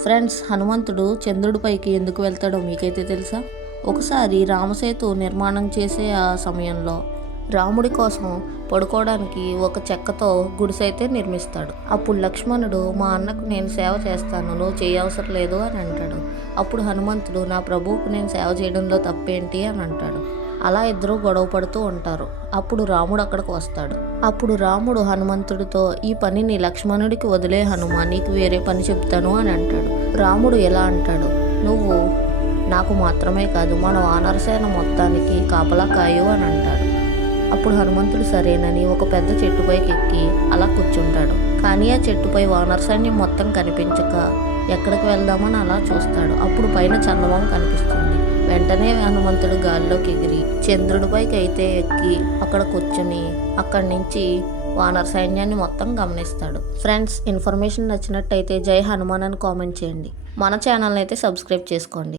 Friends, హనుమంతుడు చంద్రుడిపైకి ఎందుకు వెళ్తాడో మీకైతే తెలుసా? ఒకసారి రామసేతు నిర్మాణం చేసే ఆ సమయంలో రాముడి కోసం పడుకోవడానికి ఒక చెక్కతో గుడిసైతే నిర్మిస్తాడు. అప్పుడు లక్ష్మణుడు, మా అన్నకు నేను సేవ చేస్తాను, నువ్వు చేయవసరం లేదు అని అంటాడు. అప్పుడు హనుమంతుడు, నా ప్రభువుకు నేను సేవ చేయడంలో తప్పేంటి అని అంటాడు. అలా ఇద్దరు గొడవ పడుతూ ఉంటారు. అప్పుడు రాముడు అక్కడికి వస్తాడు. అప్పుడు రాముడు హనుమంతుడితో, ఈ పనిని లక్ష్మణుడికి వదిలే హనుమ, నీకు వేరే పని చెప్తాను అని అంటాడు. రాముడు ఎలా అంటాడు, నువ్వు నాకు మాత్రమే కాదు మన వానరసేన మొత్తానికి కాపలా కాయు అని అంటాడు. అప్పుడు హనుమంతుడు సరేనని ఒక పెద్ద చెట్టుపైకి ఎక్కి అలా కూర్చుంటాడు. కానీ ఆ చెట్టుపై వానర సైన్యం మొత్తం కనిపించక ఎక్కడికి వెళ్దామని అలా చూస్తాడు. అప్పుడు పైన చందమామ కనిపిస్తుంది. వెంటనే హనుమంతుడు గాల్లోకి ఎగిరి చంద్రుడిపైకి అయితే ఎక్కి అక్కడ కూర్చుని అక్కడి నుంచి వానర సైన్యాన్ని మొత్తం గమనిస్తాడు. ఫ్రెండ్స్, ఇన్ఫర్మేషన్ నచ్చినట్టయితే జై హనుమాన్ అని కామెంట్ చేయండి. మన ఛానల్ని అయితే సబ్స్క్రైబ్ చేసుకోండి.